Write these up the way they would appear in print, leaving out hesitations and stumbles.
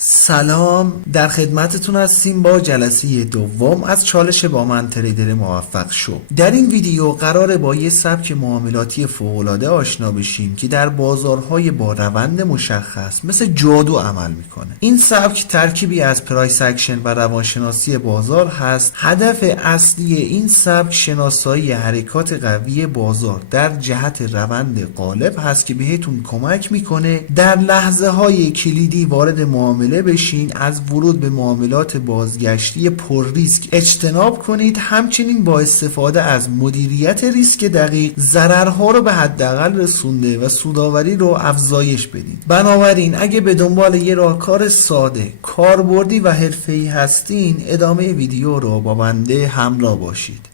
سلام، در خدمتتون هستیم با جلسه دوم از چالش با من تریدر موفق شو. در این ویدیو قراره با یه سبک معاملاتی فوق‌العاده آشنا بشیم که در بازارهای با روند مشخص مثل جادو عمل میکنه. این سبک ترکیبی از پرایس اکشن و روانشناسی بازار هست. هدف اصلی این سبک شناسایی حرکات قوی بازار در جهت روند غالب هست که بهتون کمک میکنه در لحظه های کلیدی وارد معامله بشین، از ورود به معاملات بازگشتی پر ریسک اجتناب کنید، همچنین با استفاده از مدیریت ریسک دقیق ضررها رو به حداقل رسونده و سودآوری رو افزایش بدید. بنابراین اگه به دنبال یه راهکار ساده، کاربردی و حرفه‌ای هستین، ادامه ویدیو رو با بنده همراه باشید.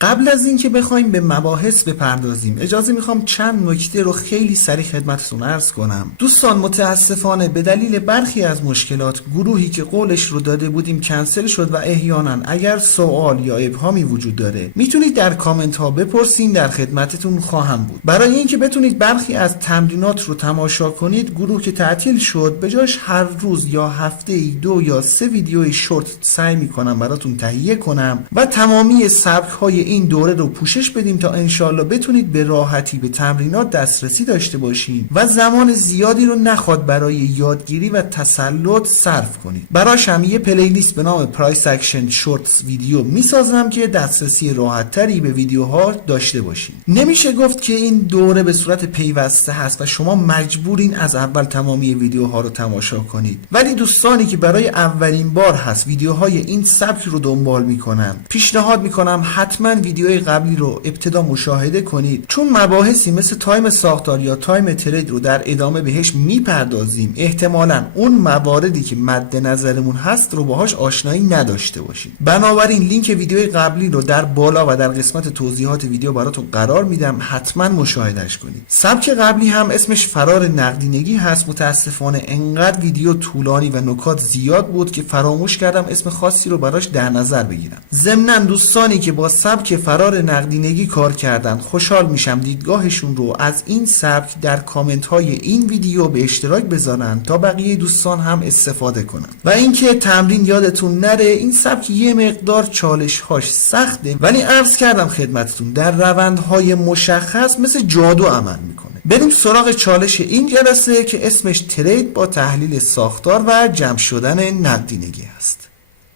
قبل از اینکه بخوایم به مباحث بپردازیم اجازه میخوام چند نکته رو خیلی سریع خدمتتون عرض کنم. دوستان، متاسفانه به دلیل برخی از مشکلات گروهی که قولش رو داده بودیم کنسل شد و احیانا اگر سوال یا ابهامی وجود داره میتونید در کامنت ها بپرسین، در خدمتتون خواهم بود. برای اینکه بتونید برخی از تمرینات رو تماشا کنید، گروه که تعطیل شد به جاش هر روز یا هفته 2 یا 3 ویدیو شورت سعی میکنم براتون تهیه کنم و تمامی سبک های این دوره رو پوشش بدیم تا انشالله بتونید به راحتی به تمرینات دسترسی داشته باشین و زمان زیادی رو نخواد برای یادگیری و تسلط صرف کنید. براش هم یه پلیلیست به نام پرایس اکشن شورتس ویدیو میسازم که دسترسی راحت تری به ویدیوها داشته باشین. نمیشه گفت که این دوره به صورت پیوسته هست و شما مجبورین از اول تمامی ویدیوها رو تماشا کنید، ولی دوستانی که برای اولین بار هست ویدیوهای این سبک رو دنبال میکنن، پیشنهاد میکنم حتما ویدیوهای قبلی رو ابتدا مشاهده کنید، چون مباحثی مثل تایم ساختار یا تایم ترید رو در ادامه بهش میپردازیم. احتمالاً اون مواردی که مد نظرمون هست رو باهاش آشنایی نداشته باشید. بنابراین لینک ویدیوی قبلی رو در بالا و در قسمت توضیحات ویدیو براتون قرار میدم، حتما مشاهدهش کنید. سبک قبلی هم اسمش فرار نقدینگی هست. متاسفانه انقدر ویدیو طولانی و نکات زیاد بود که فراموش کردم اسم خاصی رو براش در نظر بگیرم. ضمناً دوستانی که با سبک فرار نقدینگی کار کردن خوشحال میشم دیدگاهشون رو از این سبک در کامنت های این ویدیو به اشتراک بذارن تا بقیه دوستان هم استفاده کنن. و اینکه تمرین یادتون نره، این سبک یه مقدار چالش هاش سخته، ولی عرض کردم خدمتتون در روندهای مشخص مثل جادو عمل میکنه. بریم سراغ چالش این جلسه که اسمش ترید با تحلیل ساختار و جمع شدن نقدینگی است.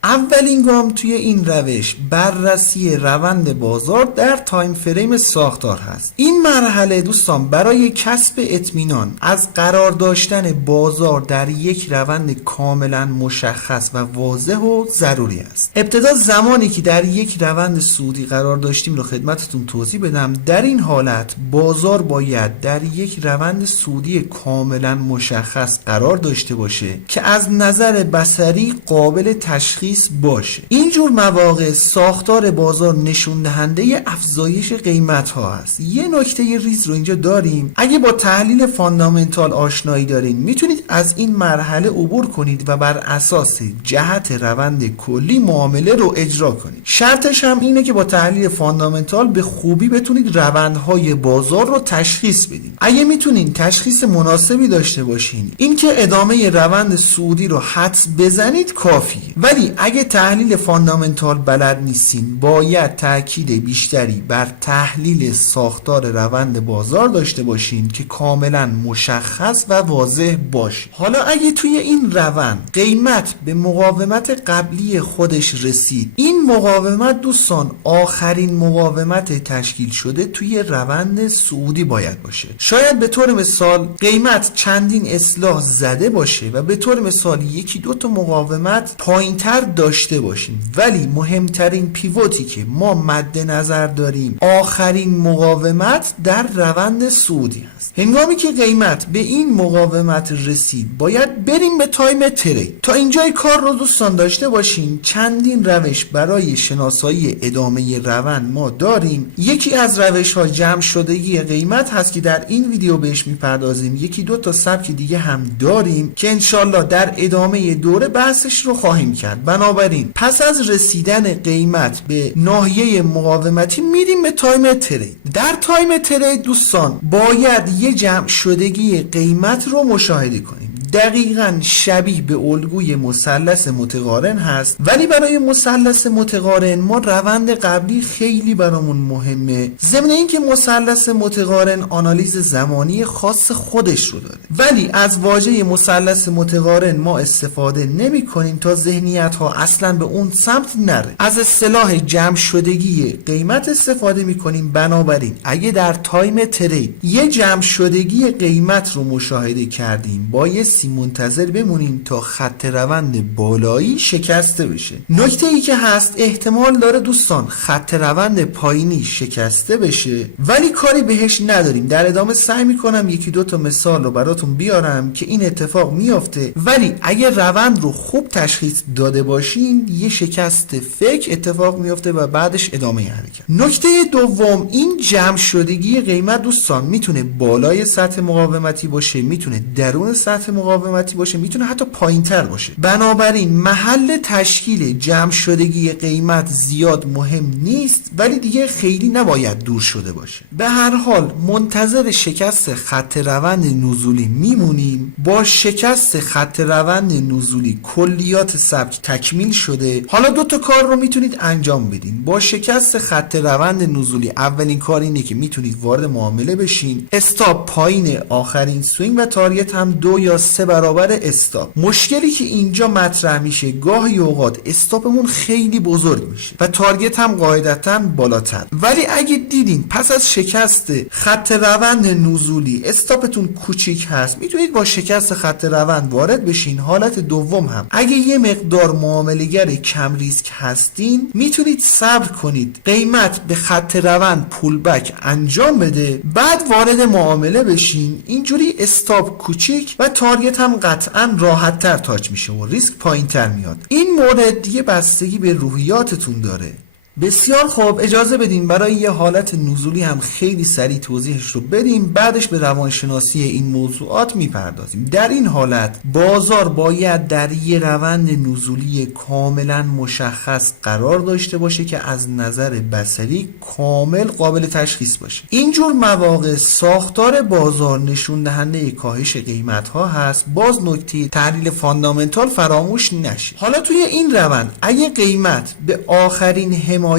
اولین گام توی این روش بررسی روند بازار در تایم فریم ساختار هست. این مرحله دوستان برای کسب اطمینان از قرار داشتن بازار در یک روند کاملا مشخص و واضح و ضروری است. ابتدا زمانی که در یک روند صعودی قرار داشتیم رو خدمتتون توضیح بدم. در این حالت بازار باید در یک روند صعودی کاملا مشخص قرار داشته باشه که از نظر بصری قابل تشخیص باشه. اینجور مواقع ساختار بازار نشون دهنده افزایش قیمت ها است. یه نکته ریز رو اینجا داریم. اگه با تحلیل فاندامنتال آشنایی دارین میتونید از این مرحله عبور کنید و بر اساس جهت روند کلی معامله رو اجرا کنید. شرطش هم اینه که با تحلیل فاندامنتال به خوبی بتونید روندهای بازار رو تشخیص بدید. اگه میتونین تشخیص مناسبی داشته باشین، اینکه ادامه روند صعودی رو حدس بزنید کافیه. ولی اگه تحلیل فاندامنتال بلد نیستین، باید تاکید بیشتری بر تحلیل ساختار روند بازار داشته باشین که کاملا مشخص و واضح باشه. حالا اگه توی این روند قیمت به مقاومت قبلی خودش رسید، این مقاومت دوستان آخرین مقاومت تشکیل شده توی روند صعودی باید باشه. شاید به طور مثال قیمت چندین اصلاح زده باشه و به طور مثال 1-2 تا مقاومت پایینتر داشته باشیم، ولی مهمترین پیوتی که ما مد نظر داریم آخرین مقاومت در روند صعودی است. هنگامی که قیمت به این مقاومت رسید باید بریم به تایم ترید. تا اینجای کار رو دوستان داشته باشین. چندین روش برای شناسایی ادامه روند ما داریم. یکی از روش ها جمع شدگی قیمت هست که در این ویدیو بهش میپردازیم. 1-2 تا سبک دیگه هم داریم که انشالله در ادامه دوره بحثش رو خواهیم کرد. بنابراین پس از رسیدن قیمت به ناحیه مقاومتی میریم به تایم ترید. در تایم ترید دوستان باید یه جمع شدگی قیمت رو مشاهده کنیم. دقیقاً شبیه به الگوی مثلث متقارن هست، ولی برای مثلث متقارن ما روند قبلی خیلی برامون مهمه، ضمن اینکه مثلث متقارن آنالیز زمانی خاص خودش رو داره. ولی از واژه مثلث متقارن ما استفاده نمی کنیم تا ذهنیت ها اصلا به اون سمت نره. از اصطلاح جمع شدگی قیمت استفاده می کنیم. بنابراین اگه در تایم ترید یه جمع شدگی قیمت رو مشاهده کردیم، بایستی منتظر بمونیم تا خط روند بالایی شکسته بشه. نکته ای که هست، احتمال داره دوستان خط روند پایینی شکسته بشه، ولی کاری بهش نداریم. در ادامه سعی میکنم یکی دو تا مثال رو براتون بیارم که این اتفاق میافته، ولی اگه روند رو خوب تشخیص داده باشین یه شکست فک اتفاق میافته و بعدش ادامه حرکت. نکته دوم، این جمع شدگی قیمت دوستان میتونه بالای سطح مقاومتی باشه، میتونه درون سطح مقاومتی باشه، میتونه حتی پایینتر باشه. بنابراین محل تشکیل جمع شدگی قیمت زیاد مهم نیست، ولی دیگه خیلی نباید دور شده باشه. به هر حال منتظر شکست خط روند نزولی میمونیم. با شکست خط روند نزولی کلیات سبک تکمیل شده. حالا دو تا کار رو میتونید انجام بدین. با شکست خط روند نزولی اولین کار اینه که میتونید وارد معامله بشین. استاپ پایین آخرین سوینگ و تارگت هم 2 یا 3 برابر استاپ. مشکلی که اینجا مطرح میشه، گاهی اوقات استاپمون خیلی بزرگ میشه و تارگت هم قاعدتاً بالاتر. ولی اگه دیدین پس از شکست خط روند نزولی استاپتون کوچیک هست، میتونید با شکست خط روند وارد بشین. حالت دوم هم اگه یه مقدار معامله‌گر کم ریسک هستین، میتونید صبر کنید قیمت به خط روند پول بک انجام بده، بعد وارد معامله بشین. اینجوری استاپ کوچیک و تارگت هم قطعا راحت تر تاچ میشه و ریسک پایین تر میاد. این مورد دیگه بستگی به روحیاتتون داره. بسیار خوب، اجازه بدیم برای یه حالت نزولی هم خیلی سریع توضیحش رو بدیم، بعدش به روانشناسی این موضوعات میپردازیم. در این حالت بازار باید در یه روند نزولی کاملا مشخص قرار داشته باشه که از نظر بصری کامل قابل تشخیص باشه. اینجور مواقع ساختار بازار نشون دهنده کاهش قیمت ها هست. باز نکته تحلیل فاندامنتال فراموش نشه. حالا توی این روند اگه قیمت به آخرین حمایت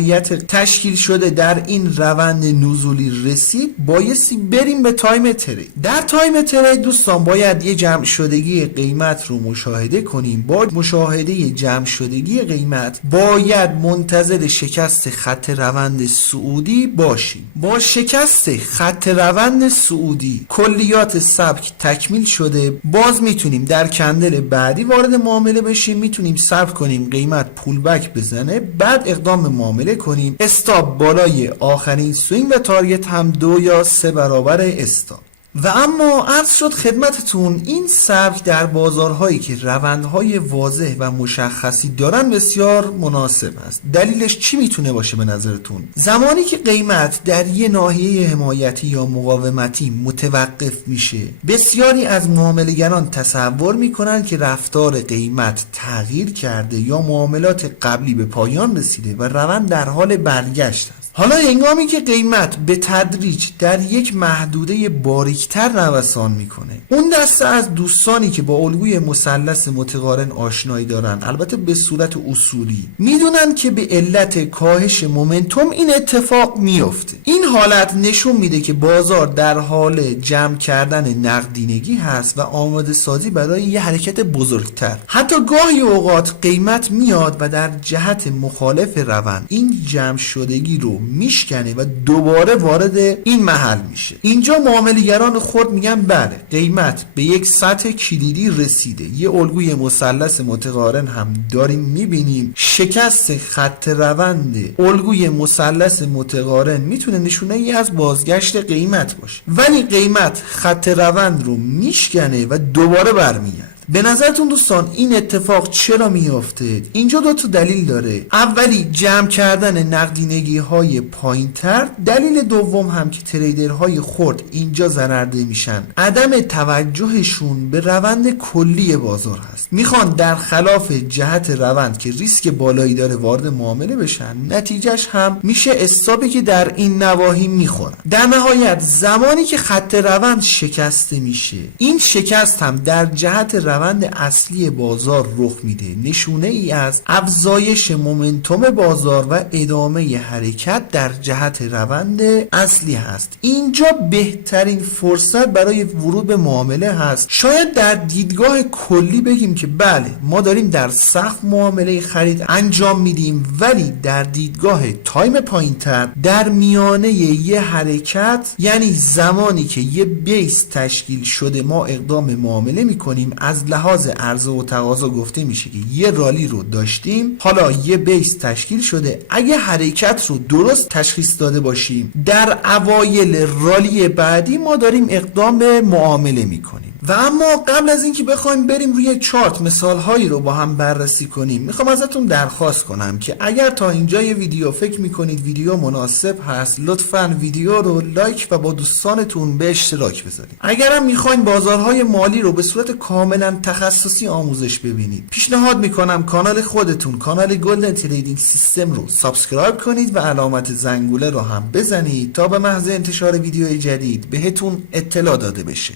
تشکیل شده در این روند نزولی رسید، بایستی بریم به تایم ترید. در تایم ترید دوستان باید یه جمع شدگی قیمت رو مشاهده کنیم. با مشاهده جمع شدگی قیمت باید منتظر شکست خط روند صعودی باشیم. با شکست خط روند صعودی کلیات سبک تکمیل شده. باز میتونیم در کندل بعدی وارد معامله بشیم. میتونیم صبر کنیم قیمت پول بک بزنه، بعد اقدام معامله کنیم. استاپ بالای آخرین سوینگ و تارگت هم 2 یا 3 برابر استاپ. و اما عرض شد خدمتتون این سبک در بازارهایی که روندهای واضح و مشخصی دارن بسیار مناسب است. دلیلش چی میتونه باشه به نظرتون؟ زمانی که قیمت در یه ناحیه حمایتی یا مقاومتی متوقف میشه، بسیاری از معامله‌گران تصور میکنن که رفتار قیمت تغییر کرده یا معاملات قبلی به پایان رسیده و روند در حال برگشت است. حالا هنگامی که قیمت به تدریج در یک محدوده باریکتر نوسان میکنه، اون دسته از دوستانی که با الگوی مثلث متقارن آشنایی دارن، البته به صورت اصولی، میدونن که به علت کاهش مومنتوم این اتفاق میفته. این حالت نشون میده که بازار در حال جمع کردن نقدینگی هست و آماده سازی برای یه حرکت بزرگتر. حتی گاهی اوقات قیمت میاد و در جهت مخالف روند این جمع شدگی رو میشکنه و دوباره وارد این محل میشه. اینجا معامله‌گران خرد میگن بله قیمت به یک سطح کلیدی رسیده. یه الگوی مثلث متقارن هم داریم میبینیم. شکست خط روند الگوی مثلث متقارن میتونه نشونه ای از بازگشت قیمت باشه، ولی قیمت خط روند رو میشکنه و دوباره برمیگرده. به نظرتون دوستان این اتفاق چرا میافته؟ اینجا 2 تا دلیل داره. اولی جمع کردن نقدینگی های پایین تر. دلیل دوم هم که تریدرهای خرد اینجا ضررده میشن، عدم توجهشون به روند کلی بازار هست. میخوان در خلاف جهت روند که ریسک بالایی داره وارد معامله بشن، نتیجهش هم میشه استاپی که در این نواحی میخورن. در نهایت زمانی که خط روند شکسته میشه، این شکست هم در جهت روند اصلی بازار رخ میده، نشونه ای از افزایش مومنتوم بازار و ادامه حرکت در جهت روند اصلی هست. اینجا بهترین فرصت برای ورود به معامله هست. شاید در دیدگاه کلی بگیم که بله ما داریم در سقف معامله خرید انجام میدیم، ولی در دیدگاه تایم پایینتر در میانه یه حرکت، یعنی زمانی که یه بیس تشکیل شده ما اقدام معامله میکنیم، از لحاظ عرضه و تقاضا گفته میشه که یه رالی رو داشتیم، حالا یه بیس تشکیل شده، اگه حرکت رو درست تشخیص داده باشیم در اوایل رالی بعدی ما داریم اقدام به معامله میکنیم. و اما قبل از اینکه بخوایم بریم روی چارت مثال هایی رو با هم بررسی کنیم، میخوام ازتون درخواست کنم که اگر تا اینجای ویدیو فکر میکنید ویدیو مناسب هست، لطفاً ویدیو رو لایک و با دوستانتون به اشتراک بذارید. اگرم میخواین بازارهای مالی رو به صورت کاملا تخصصی آموزش ببینید، پیشنهاد میکنم کانال خودتون، کانال گلدن تریدینگ سیستم رو سابسکرایب کنید و علامت زنگوله رو هم بزنید تا به محض انتشار ویدیوی جدید بهتون اطلاع داده بشه.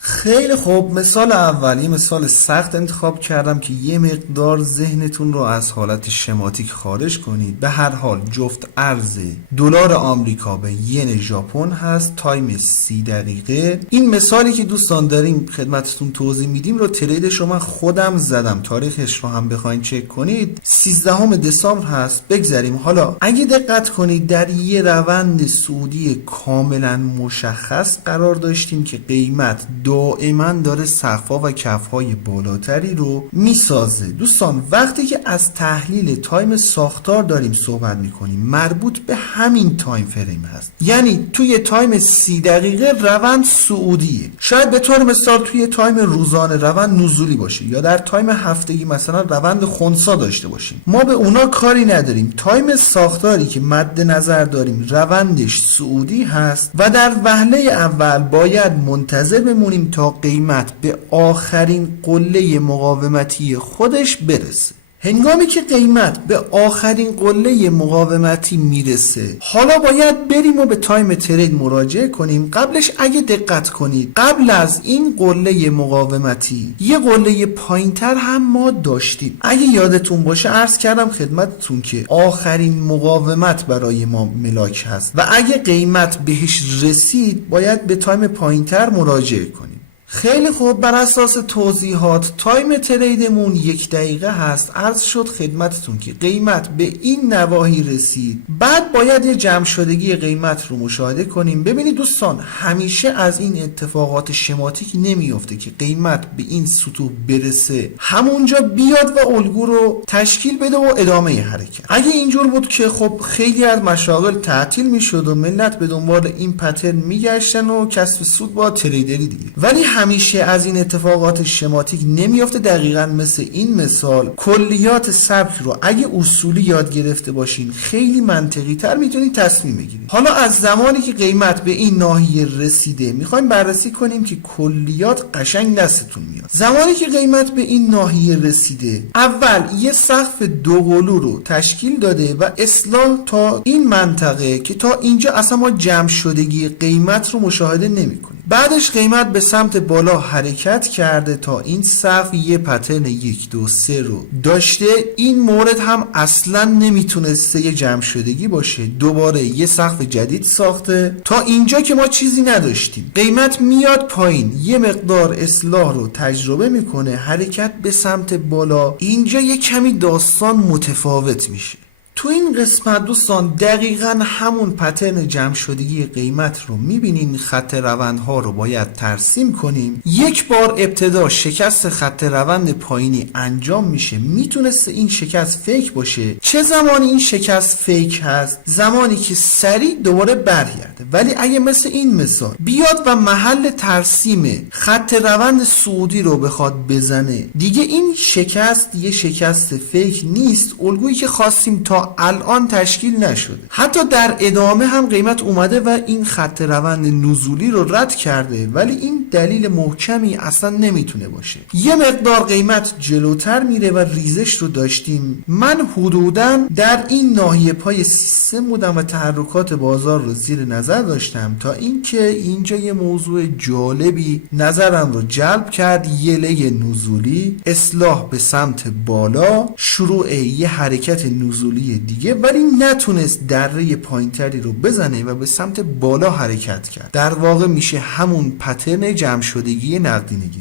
خیلی خوب، مثال اولی مثال سخت انتخاب کردم که یه مقدار ذهنتون رو از حالت شماتیک خارج کنید. به هر حال جفت ارز دلار آمریکا به ین ژاپن هست، تایم 30 دقیقه. این مثالی که دوستان داریم خدمتتون توضیح میدیم رو ترید شما خودم زدم، تاریخش رو هم بخواین چک کنید 13 دسامبر هست. بگذاریم. حالا اگه دقت کنید در یه روند صعودی کاملا مشخص قرار داشتیم که قیمت دائما داره سقف‌ها و کف‌های بالاتری رو میسازه. دوستان وقتی که از تحلیل تایم ساختار داریم صحبت میکنیم مربوط به همین تایم فریم هست، یعنی توی تایم 30 دقیقه روند صعودیه. شاید به طور مثال توی تایم روزانه روند نزولی باشه یا در تایم هفتگی مثلا روند خنثی داشته باشیم، ما به اونا کاری نداریم. تایم ساختاری که مد نظر داریم روندش صعودی هست و در وهله اول باید منتظر بمونیم تا قیمت به آخرین قله مقاومتی خودش برسه. هنگامی که قیمت به آخرین قله مقاومتی میرسه، حالا باید بریم و به تایم ترید مراجعه کنیم. قبلش اگه دقت کنید قبل از این قله مقاومتی یه قله پایینتر هم ما داشتیم. اگه یادتون باشه عرض کردم خدمتتون که آخرین مقاومت برای ما ملاک هست و اگه قیمت بهش رسید باید به تایم پایینتر مراجعه کنیم. خیلی خوب، بر اساس توضیحات تایم تریدمون 1 دقیقه هست. عرض شد خدمتتون که قیمت به این نواحی رسید، بعد باید یه جمع شدگی قیمت رو مشاهده کنیم. ببینید دوستان همیشه از این اتفاقات شماتیک نمیفته که قیمت به این سطوح برسه همونجا بیاد و الگو رو تشکیل بده و ادامه حرکت. اگه اینجور بود که خب خیلی از مشاغل تعطیل میشد و ملت به دنبال این پترن میگشتن و کسب سود با تریدری دیگه، ولی همیشه از این اتفاقات شماتیک نمیافته. دقیقاً مثل این مثال کلیات سبک رو اگه اصولی یاد گرفته باشین خیلی منطقی تر میتونید تصمیم بگیرید. حالا از زمانی که قیمت به این ناحیه رسیده میخوایم بررسی کنیم که کلیات قشنگ دستتون میاد. زمانی که قیمت به این ناحیه رسیده اول یه سقف دوقلو رو تشکیل داده و اصلاح تا این منطقه که تا اینجا اصلا ما جمع شدگی قیمت رو مشاهده نمی‌کنیم. بعدش قیمت به سمت بالا حرکت کرده تا این سقف یه پترن 1 2 3 رو داشته. این مورد هم اصلا نمیتونسته یه جمع شدگی باشه، دوباره یه سقف جدید ساخته تا اینجا که ما چیزی نداشتیم. قیمت میاد پایین، یه مقدار اصلاح رو تجربه میکنه، حرکت به سمت بالا. اینجا یه کمی داستان متفاوت میشه. تو این قسمت دوستان دقیقاً همون پترن جمع شدگی قیمت رو میبینین. خط روندها رو باید ترسیم کنیم. یک بار ابتدا شکست خط روند پایینی انجام میشه. میتونست این شکست فیک باشه. چه زمانی این شکست فیک هست؟ زمانی که سریع دوباره برگرده. ولی اگه مثل این مثال بیاد و محل ترسیم خط روند صعودی رو بخواد بزنه، دیگه این شکست یه شکست فیک نیست. الگویی که خواستیم تا تا الان تشکیل نشده. حتی در ادامه هم قیمت اومده و این خط روند نزولی رو رد کرده، ولی این دلیل محکمی اصلا نمیتونه باشه. یه مقدار قیمت جلوتر میره و ریزش رو داشتیم. من حدوداً در این ناحیه پای سیستم بودم و تحرکات بازار رو زیر نظر داشتم تا اینکه اینجا یه موضوع جالبی نظرم رو جلب کرد. یه لگ نزولی، اصلاح به سمت بالا، شروع یه حرکت نزولی دیگه، ولی نتونست دره پایینتری رو بزنه و به سمت بالا حرکت کرد. در واقع میشه همون پترن جمع شدگی نقدینگی.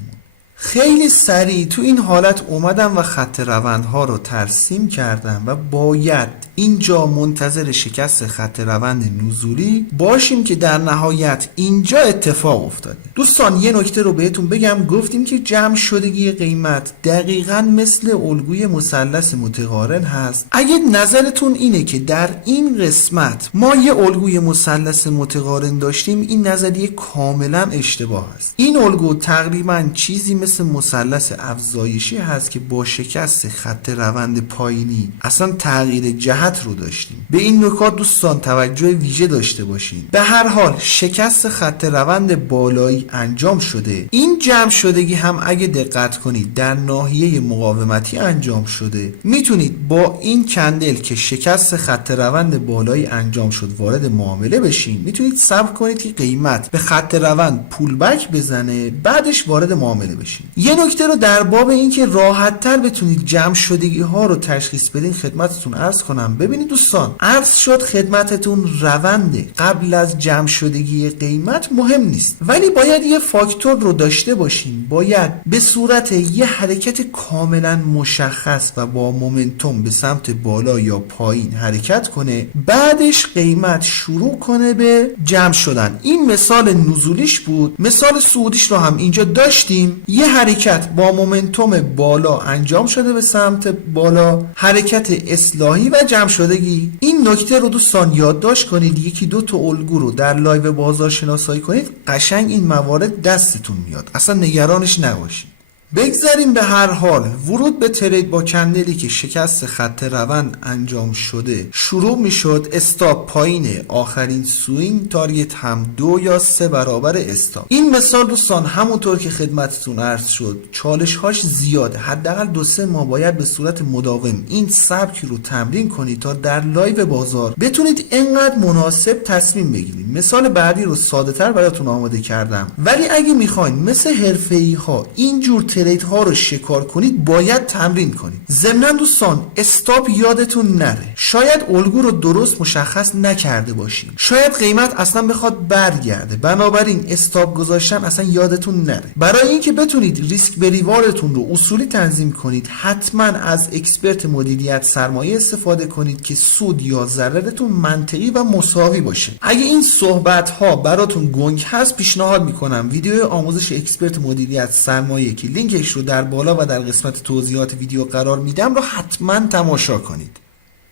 خیلی سریع تو این حالت اومدم و خط روندها رو ترسیم کردم و باید اینجا منتظر شکست خط روند نزولی باشیم که در نهایت اینجا اتفاق افتاده. دوستان یه نکته رو بهتون بگم، گفتیم که جمع شدگی قیمت دقیقاً مثل الگوی مثلث متقارن هست. اگه نظرتون اینه که در این قسمت ما یه الگوی مثلث متقارن داشتیم، این نظریه کاملا اشتباه است. این الگو تقریباً چیزی مثل مثلث افزایشی هست که با شکست خط روند پایینی اصلا تغییر جهت رو داشتیم. به این نکات دوستان توجه ویژه داشته باشین. به هر حال شکست خط روند بالایی انجام شده. این جمع شدگی هم اگه دقت کنید در ناحیه مقاومتی انجام شده. میتونید با این کندل که شکست خط روند بالایی انجام شد وارد معامله بشین. میتونید صبر کنید که قیمت به خط روند پول بک بزنه، بعدش وارد معامله بشین. یه نکته رو در باب این که راحت تر بتونید جمع شدگی ها رو تشخیص بدین خدمتتون عرض کنم. ببینید دوستان، عرض شد خدمتتون روند قبل از جمع شدگی قیمت مهم نیست، ولی باید یه فاکتور رو داشته باشین. باید به صورت یه حرکت کاملا مشخص و با مومنتوم به سمت بالا یا پایین حرکت کنه، بعدش قیمت شروع کنه به جمع شدن. این مثال نزولیش بود. مثال صعودیش رو هم اینجا داشتیم. یه حرکت با مومنتوم بالا انجام شده به سمت بالا، حرکت اصلاحی و جمع شدگی. این نکته رو دوستان یادداشت کنید. یکی دو تا الگو رو در لایو بازار شناسایی کنید، قشنگ این موارد دستتون میاد، اصلا نگرانش نباشید. بگذاریم. به هر حال ورود به ترید با کندلی که شکست خط روند انجام شده شروع می شد. استاپ پایین آخرین سوینگ، تارگت هم 2 یا 3 برابر استاپ. این مثال دوستان همونطور که خدمتتون عرض شد چالش هاش زیاده. حداقل 2-3 ماه باید به صورت مداوم این سبک رو تمرین کنید تا در لایو بازار بتونید اینقدر مناسب تصمیم بگیرید. مثال بعدی رو ساده تر براتون آماده کردم، ولی اگه میخواین مثل حرفه‌ای ها اینجور ترید ها رو شکار کنید باید تمرین کنید. ضمن دوستان استاپ یادتون نره. شاید الگو رو درست مشخص نکرده باشین، شاید قیمت اصلا بخواد برگرده، بنابراین استاپ گذاشتن اصلا یادتون نره. برای اینکه بتونید ریسک بریوارتون رو اصولی تنظیم کنید حتما از اکسپرت مدیریت سرمایه استفاده کنید که سود یا ضررتون منطقی و مساوی باشه. اگه این صحبت ها براتون گنگ هست پیشنهاد میکنم ویدیو آموزش اکسپرت مدیریت سرمایه که لینکش رو در بالا و در قسمت توضیحات ویدیو قرار میدم رو حتما تماشا کنید.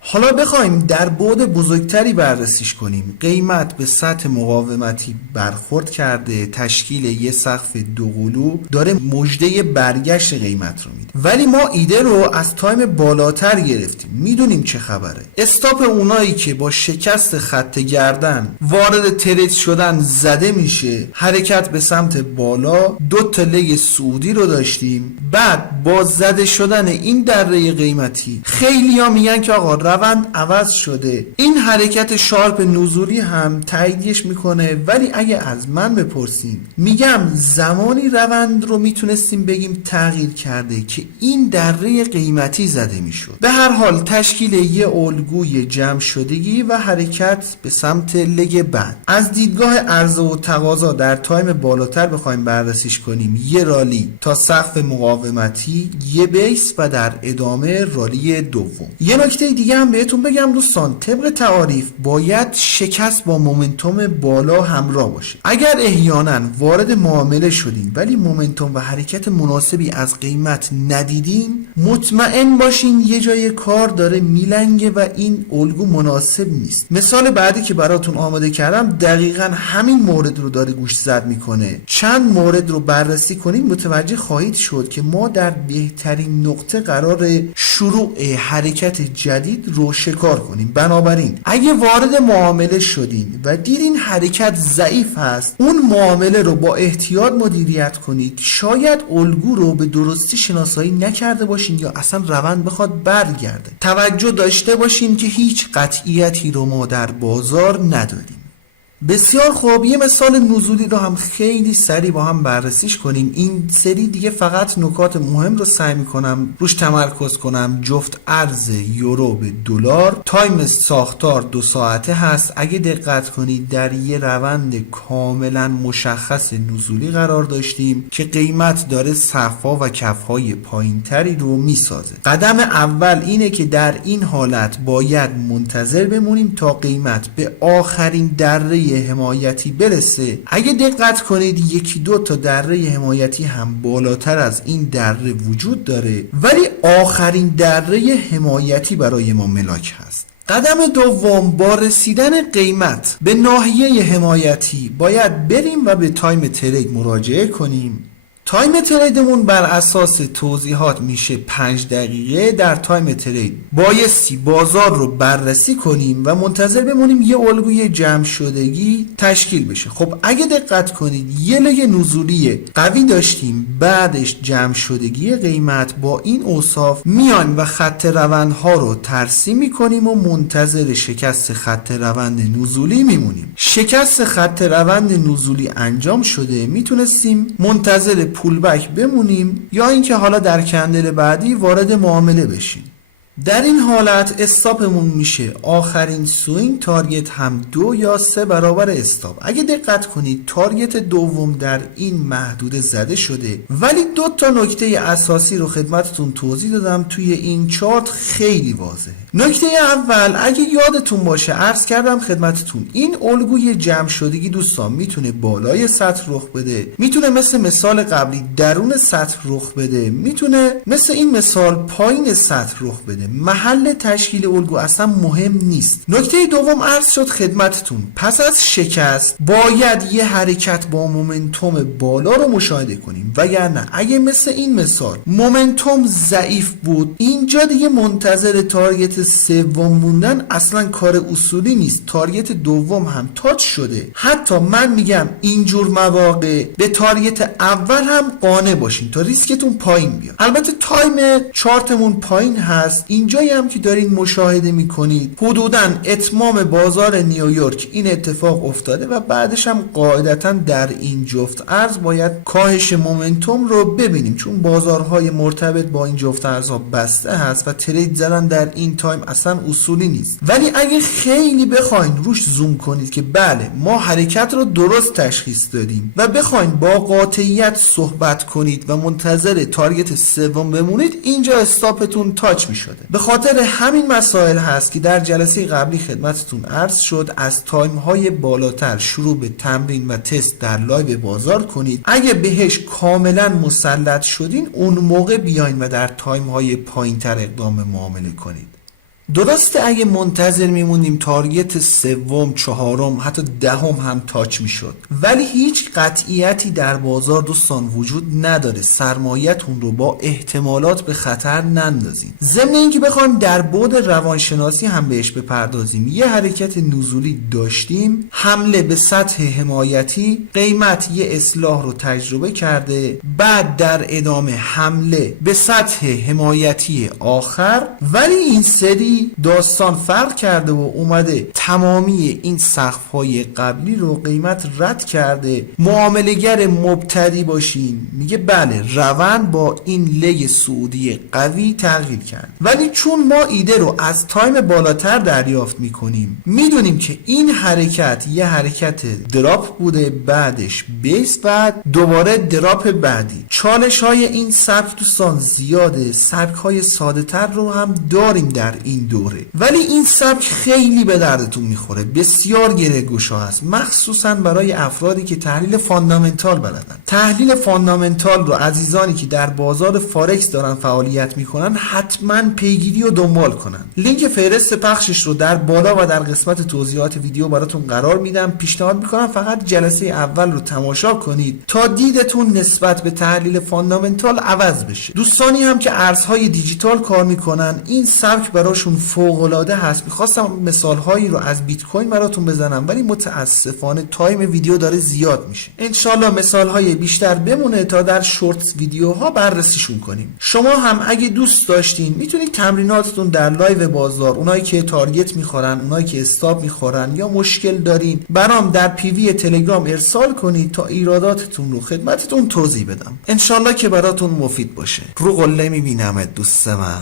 حالا بخوایم در بعد بزرگتری بررسیش کنیم. قیمت به سطح مقاومتی برخورد کرده، تشکیل یه سقف 2 قلو داره مژده برگشت قیمت رو میده، ولی ما ایده رو از تایم بالاتر گرفتیم، میدونیم چه خبره. استاپ اونایی که با شکست خط گردن وارد ترید شدن زده میشه، حرکت به سمت بالا، 2 تا لگ صعودی رو داشتیم. بعد با زده شدن این دره قیمتی خیلی‌ها میگن که آقا روند عوض شده. این حرکت شارپ نزولی هم تاییدش میکنه، ولی اگه از من بپرسین میگم زمانی روند رو میتونستیم بگیم تغییر کرده که این دره قیمتی زده میشد. به هر حال تشکیل یه الگوی جمع شدگی و حرکت به سمت لگ بعد. از دیدگاه عرضه و تقاضا در تایم بالاتر بخوایم بررسیش کنیم، یه رالی تا سقف مقاومتی، یه بیس و در ادامه رالی دوم. یه نکته دیگه هم بهتون بگم دوستان، طبق تعاریف باید شکست با مومنتوم بالا همراه باشه. اگر احیانا وارد معامله شدین ولی مومنتوم و حرکت مناسبی از قیمت ندیدین، مطمئن باشین یه جای کار داره میلنگه و این الگو مناسب نیست. مثال بعدی که براتون آماده کردم دقیقاً همین مورد رو داره گوش زد میکنه. چند مورد رو بررسی کنید متوجه خواهید شد که ما در بهترین نقطه قرار شروع حرکت جدید رو شکار کنیم. بنابراین اگه وارد معامله شدین و دیدین حرکت ضعیف هست، اون معامله رو با احتیاط مدیریت کنید. شاید الگو رو به درستی شناسایی نکرده باشین یا اصلا روند بخواد برگرده. توجه داشته باشین که هیچ قطعیتی رو ما در بازار نداریم. بسیار خوب، یه مثال نزولی رو هم خیلی سریع با هم بررسیش کنیم. این سری دیگه فقط نکات مهم رو سعی میکنم روش تمرکز کنم. جفت ارز یورو به دلار، تایم ساختار 2 ساعته هست. اگه دقت کنید در یه روند کاملا مشخص نزولی قرار داشتیم که قیمت داره صفها و کفهای پایینتری رو میسازه. قدم اول اینه که در این حالت باید منتظر بمونیم تا قیمت به آخرین دره حمایتی برسه. اگه دقت کنید 1-2 تا دره حمایتی هم بالاتر از این دره وجود داره، ولی آخرین دره حمایتی برای ما ملاک هست. قدم دوم، با رسیدن قیمت به ناحیه حمایتی باید بریم و به تایم ترید مراجعه کنیم. تایم تریدمون بر اساس توضیحات میشه 5 دقیقه. در تایم ترید بایستی بازار رو بررسی کنیم و منتظر بمونیم یه الگوی جمع شدگی تشکیل بشه. خب اگه دقت کنید یه لگ نزولی قوی داشتیم، بعدش جمع شدگی قیمت. با این اوصاف میان و خط روندها رو ترسیم میکنیم و منتظر شکست خط روند نزولی میمونیم. شکست خط روند نزولی انجام شده، میتونستیم منتظر پول بک بمونیم یا اینکه حالا در کندل بعدی وارد معامله بشیم. در این حالت استاپمون میشه آخرین سوینگ تارگت هم 2 یا 3 برابر استاپ. اگه دقت کنید تارگت دوم در این محدوده زده شده، ولی 2 تا نکته اساسی رو خدمتتون توضیح دادم توی این چارت، خیلی واضحه. نکته اول، اگه یادتون باشه عرض کردم خدمتتون این الگوی جمع شدگی دوستان میتونه بالای سطح رخ بده، میتونه مثل مثال قبلی درون سطح رخ بده، میتونه مثل این مثال پایین سطح رخ بده. محل تشکیل الگو اصلا مهم نیست. نکته دوم عرض شد خدمتتون، پس از شکست باید یه حرکت با مومنتوم بالا رو مشاهده کنیم، وگرنه اگه مثل این مثال مومنتوم ضعیف بود، اینجا دیگه منتظر تارگت سوم موندن اصلا کار اصولی نیست. تارگت دوم هم تاچ شده. حتی من میگم اینجور مواقع به تارگت اول هم قانع باشین تا ریسکتون پایین بیاد. البته تایم چارتمون پایین هست. اینجایی هم که دارین مشاهده میکنید حدوداً اتمام بازار نیویورک این اتفاق افتاده و بعدش هم قاعدتاً در این جفت ارز باید کاهش مومنتوم رو ببینیم، چون بازارهای مرتبط با این جفت ارزها بسته هست و ترید زدن در این تایم اصلا اصولی نیست. ولی اگه خیلی بخواین روش زوم کنید که بله ما حرکت رو درست تشخیص دادیم و بخواین با قاطعیت صحبت کنید و منتظر تارگت سوم بمونید، اینجا استاپتون تاچ میشده. به خاطر همین مسائل هست که در جلسه قبلی خدمتتون عرض شد از تایم های بالاتر شروع به تمرین و تست در لایو بازار کنید. اگه بهش کاملا مسلط شدین اون موقع بیاین و در تایم های پایین تر اقدام معامله کنید. درسته اگه منتظر میمونیم تارگت سوم، چهارم، حتی دهم هم تاچ میشد، ولی هیچ قطعیتی در بازار دوستان وجود نداره. سرمایه‌تون رو با احتمالات به خطر نندازین. ضمن اینکه بخوایم در بعد روانشناسی هم بهش بپردازیم، یه حرکت نزولی داشتیم، حمله به سطح حمایتی، قیمت یه اصلاح رو تجربه کرده، بعد در ادامه حمله به سطح حمایتی آخر، ولی این سری داستان فرق کرده و اومده تمامی این سقف‌های قبلی رو قیمت رد کرده. معامله‌گر مبتدی باشین میگه بله روند با این لگ سعودی قوی تغییر کرد، ولی چون ما ایده رو از تایم بالاتر دریافت میکنیم میدونیم که این حرکت یه حرکت دراپ بوده، بعدش بیس، بعد دوباره دراپ بعدی. چالش های این سبک دوستان زیاده، سبک های ساده تر رو هم داریم در این دوره، ولی این سبک خیلی به دردتون میخوره، بسیار گره‌گشا هست، مخصوصا برای افرادی که تحلیل فاندامنتال بلدن. تحلیل فاندامنتال رو عزیزانی که در بازار فارکس دارن فعالیت میکنن حتما پیگیری و دنبال کنن. لینک فهرست پخشش رو در بالا و در قسمت توضیحات ویدیو براتون قرار میدم. پیشنهاد میکنم فقط جلسه اول رو تماشا کنید تا دیدتون نسبت به تحلیل فاندامنتال عوض بشه. دوستانی هم که ارزهای دیجیتال کار میکنن این سبک براشون براتون فوق العاده هست. میخواستم مثال هایی رو از بیت کوین براتون بزنم ولی متاسفانه تایم ویدیو داره زیاد میشه. انشالله مثال های بیشتر بمونه تا در شورتس ویدیوها بررسیشون کنیم. شما هم اگه دوست داشتین میتونید تمریناتتون در لایو بازار، اونایی که تارگت میخورن، اونایی که استاپ میخورن یا مشکل دارین، برام در پیوی تلگرام ارسال کنید تا ایراداتتون رو خدمتتون توضیح بدم. انشالله که براتون مفید باشه. رو قله میبینمت دوست من.